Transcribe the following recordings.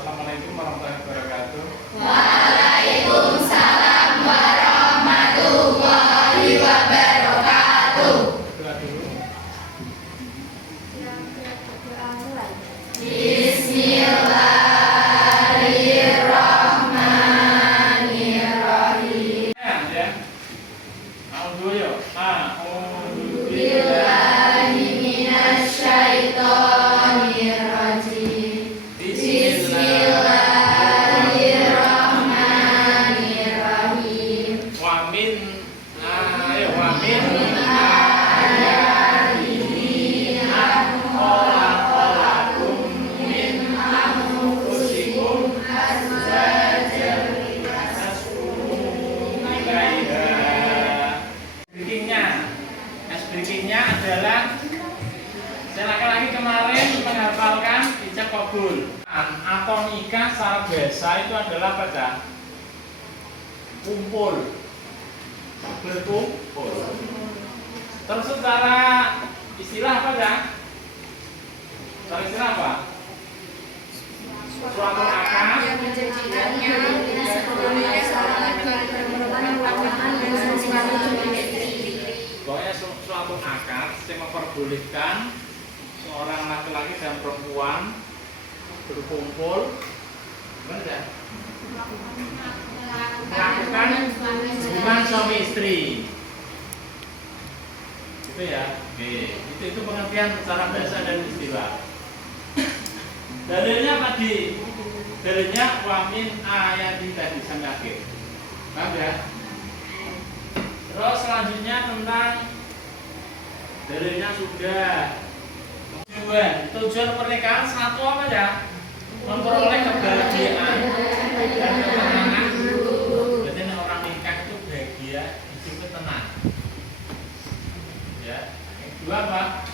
Assalamualaikum warahmatullahi wabarakatuh. Waalaikumsalam warahmatullahi wabarakatuh. Doa dulu. Bismillahirrahmanirrahim. Ya. A'udzu yuk. A'udzu Billahi minasyaitonirrajim. Bismillahirrahmanirrahim. Wa min Ayatihi khalaqakum min anfusikum azwajan Breakingnya adalah saya laki-laki kemarin menghafalkan ijab kabul. Atau nikah secara biasa itu adalah pada kumpul, berkumpul. Terus secara istilah apa ya? Secara istilah apa? Suatu akad. Pokoknya suatu akad yang memperbolehkan seorang laki-laki dan perempuan berkumpul, melakukan hubungan suami istri. Itu ya. Oke. Itu pengertian secara bahasa dan istilah. Dalilnya tadi, dalilnya wamin ayat tadi sampai akhir. Paham ya? Terus selanjutnya tentang dalilnya sudah. Tujuan pernikahan satu apa ya? Memperoleh kebahagiaan dan ketenangan. Berarti orang nikah itu bahagia, hidupnya tenang. Ya. Yang kedua apa?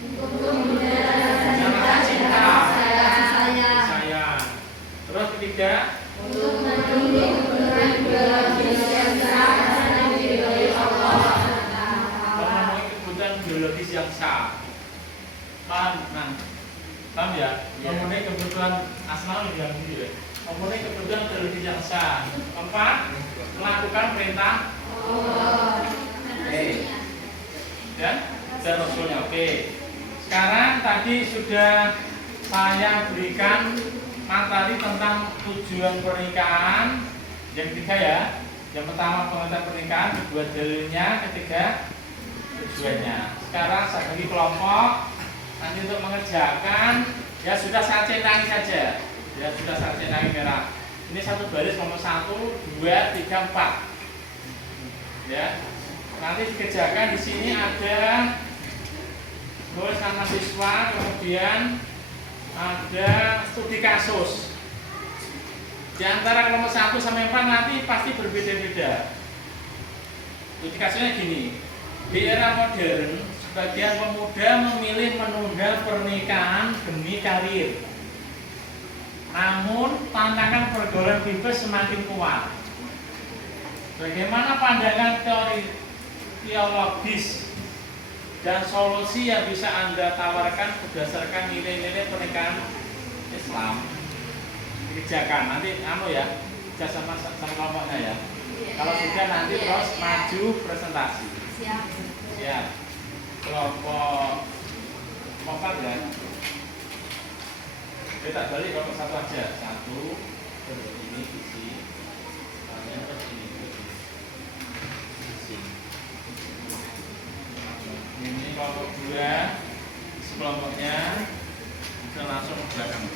Menjalankan cinta, sayang. Terus ketiga, memenuhi kebutuhan biologis yang sah. Paham ya? Memenuhi kebutuhan asmaul yang gitu ya. Memenuhi kebutuhan biologis yang sah. Keempat, melakukan perintah dan Rasulnya. Oke. Sekarang tadi sudah saya berikan materi tentang tujuan pernikahan. Yang ketiga ya. Yang pertama pengertian pernikahan, kedua dalilnya, ketiga tujuannya. Sekarang saya bagi kelompok. Nanti untuk mengerjakan ya sudah saya centangi saja. Ya sudah saya centangi merah. Ini satu baris nomor 1, 2, 3, 4. Ya. Nanti dikerjakan di sini ada tulisan mahasiswa, kemudian ada studi kasus. Di antara nomor 1 sampai 4 nanti pasti berbeda-beda. Studi kasusnya gini. Di era modern, sebagian pemuda memilih menunda pernikahan demi karir. Namun, tantangan pergaulan bebas semakin kuat. Bagaimana pandangan teologis dan solusi yang bisa Anda tawarkan berdasarkan nilai-nilai pernikahan Islam? Dikerjakan nanti ya, bisa sama kelompoknya ya. Kalau sudah nanti terus maju presentasi. Siap. Kelompok 4 ya. Kita balik kelompok 1 aja. 1 terus ini isi. Terus ini isi. Ini kelompok 2. Kelompoknya bisa langsung ke belakang. 3.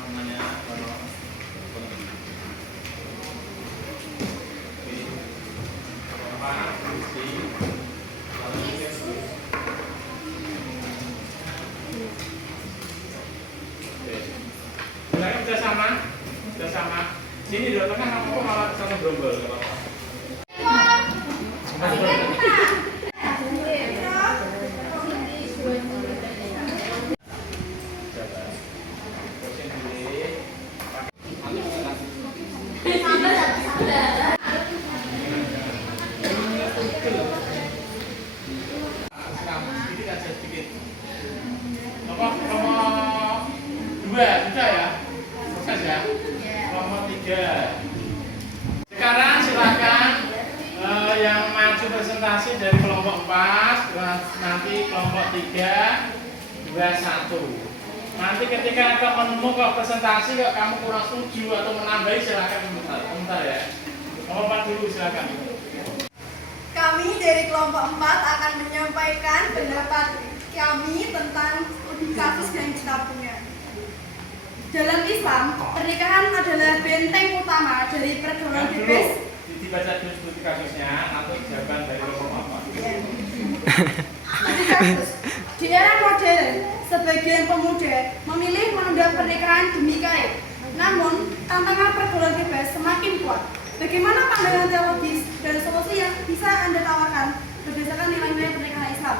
Namanya kalau sudah sama. Sini di tengah aku malah sama gerombol. dari kelompok 4, nanti kelompok 3, 2, 1. Nanti ketika kau menemu kok presentasi kok kamu kurang setuju atau menambahi silakan komentar ya. Kelompok 4 dulu silakan. Kami dari kelompok 4 akan menyampaikan pendapat kami tentang kasus yang kita punya. Dalam Islam, pernikahan adalah benteng utama dari pergaulan bebas. Dibaca dulu seperti kasusnya, atau jawaban dari kelompok 4. Di era modern, sebagian pemuda memilih menunda pernikahan demi karir. Namun, tantangan pergaulan bebas semakin kuat. Bagaimana pandangan teologis dan solusi yang bisa Anda tawarkan berdasarkan nilai-nilai pernikahan Islam?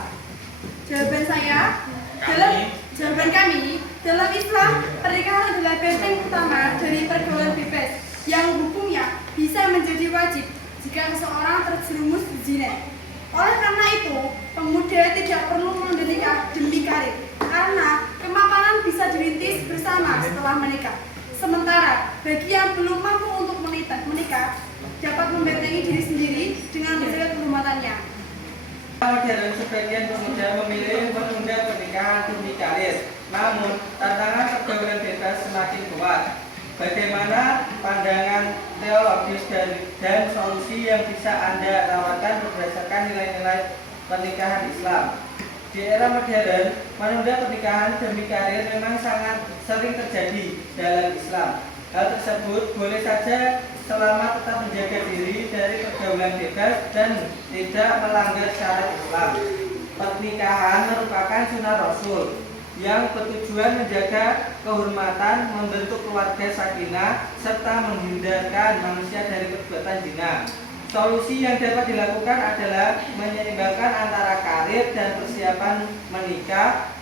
Jawaban kami, dalam Islam, pernikahan adalah benteng utama dari pergaulan bebas yang hukumnya bisa menjadi wajib jika seseorang terjerumus zina. Oleh karena itu, pemuda tidak perlu menunda nikah demi karir, karena kemapanan bisa dirintis bersama setelah menikah. Sementara, bagi yang belum mampu untuk menikah, dapat membentengi diri sendiri dengan menjaga kehormatannya. Modern sebagian pemuda memilih menunda pernikahan demi karir, namun tantangan pergaulan bebas semakin kuat. Bagaimana pandangan teologis dan solusi yang bisa Anda tawarkan berdasarkan nilai-nilai pernikahan Islam? Di era modern, menunda pernikahan demi karir memang sangat sering terjadi dalam Islam. Hal tersebut boleh saja selama tetap menjaga diri dari pergaulan bebas dan tidak melanggar syarat Islam. Pernikahan merupakan sunnah Rasul yang bertujuan menjaga kehormatan, membentuk keluarga sakinah, serta menghindarkan manusia dari perbuatan zina. Solusi yang dapat dilakukan adalah menyeimbangkan antara karir dan persiapan menikah,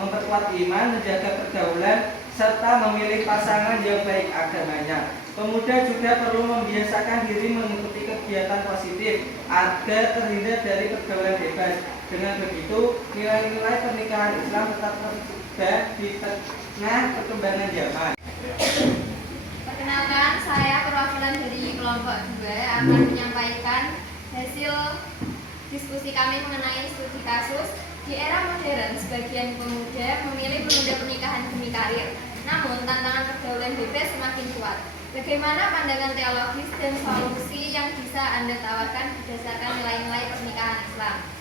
memperkuat iman, menjaga pergaulan, serta memilih pasangan yang baik agamanya. Pemuda juga perlu membiasakan diri mengikuti kegiatan positif agar terhindar dari pergaulan bebas. Dengan begitu, nilai-nilai pernikahan Islam tetap tersebar di tengah perkembangan zaman. Perkenalkan, saya perwakilan dari kelompok 2 akan menyampaikan hasil diskusi kami mengenai studi kasus. Di era modern, sebagian pemuda memilih menunda pernikahan demi karir. Namun, tantangan pergaulan bebas semakin kuat. Bagaimana pandangan teologis dan solusi yang bisa Anda tawarkan berdasarkan nilai-nilai pernikahan Islam?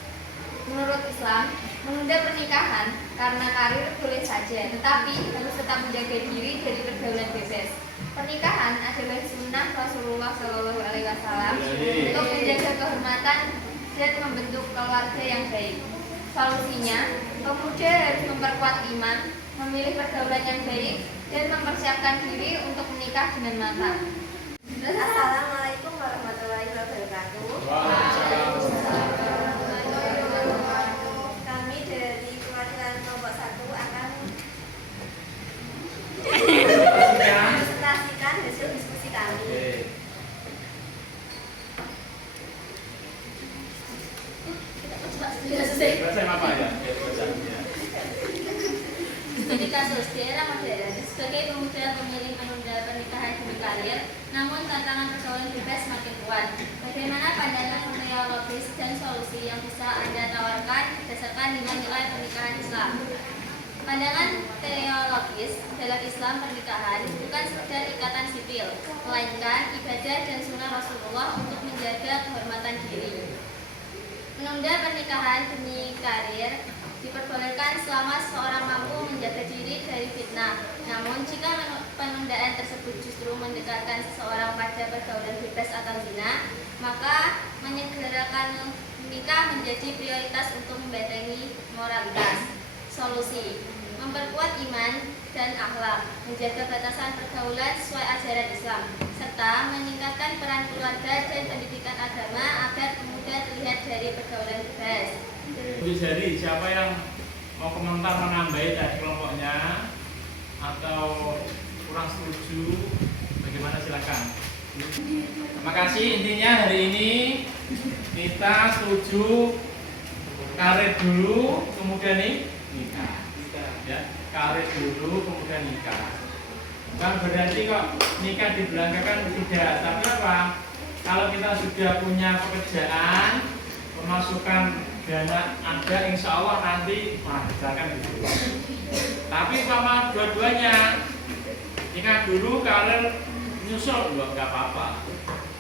Menurut Islam, menunda pernikahan karena karir boleh saja, tetapi harus tetap menjaga diri dari pergaulan bebas. Pernikahan adalah sunnah Rasulullah SAW untuk menjaga kehormatan dan membentuk keluarga yang baik. Solusinya, pemuda harus memperkuat iman, memilih pergaulan yang baik, dan mempersiapkan diri untuk menikah dengan matang. Assalamualaikum warahmatullahi wabarakatuh. Kami dari perwakilan kelompok 1 akan presentasikan hasil diskusi kami. Studi kasus di era modern, sebagai pemuda memilih menunda pernikahan demi karir, namun tantangan pergaulan bebas semakin kuat. Bagaimana pandangan teologis dan solusi yang bisa Anda tawarkan berdasarkan nilai-nilai pernikahan Islam? Pandangan teologis dalam Islam, pernikahan bukan sekedar ikatan sipil, melainkan ibadah dan sunnah Rasulullah untuk menjaga kehormatan diri. Menunda pernikahan demi karir diperbolehkan selama seseorang mampu menjaga diri dari fitnah. Namun, jika penundaan tersebut justru mendekatkan seseorang pada pergaulan bebas atau zina, maka menyegerakan menikah menjadi prioritas untuk membentengi moralitas. Solusi: memperkuat iman dan akhlak, menjaga batasan pergaulan sesuai ajaran Islam, serta meningkatkan peran keluarga dan pendidikan agama agar pemuda terlihat dari pergaulan bebas. Jadi siapa yang mau komentar menambahi dari kelompoknya atau kurang setuju, bagaimana silakan. Terima kasih. Intinya hari ini kita setuju karir dulu, kemudian nikah. Ya, karir dulu, kemudian nikah. Bukan berarti kok nikah dibelanggakan, tidak. Tapi apa? Kalau kita sudah punya pekerjaan pemasukan dana ada, insya Allah nanti jangan gitu. Tapi sama dua-duanya nikah dulu kalian nyusul juga nggak apa-apa,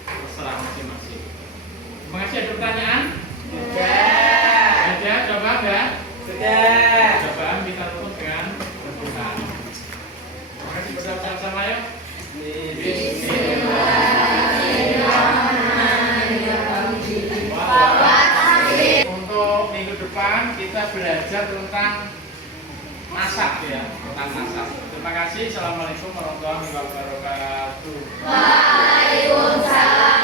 terserah masing-masing. Terima kasih. Ada pertanyaan? Ada, coba enggak? Sudah. Coba kita tutup dengan berdoa. Terima kasih, berdoa sama-sama ya. Untuk minggu depan kita belajar tentang masak ya, tentang masak. Terima kasih. Assalamualaikum warahmatullahi wabarakatuh. Waalaikumsalam.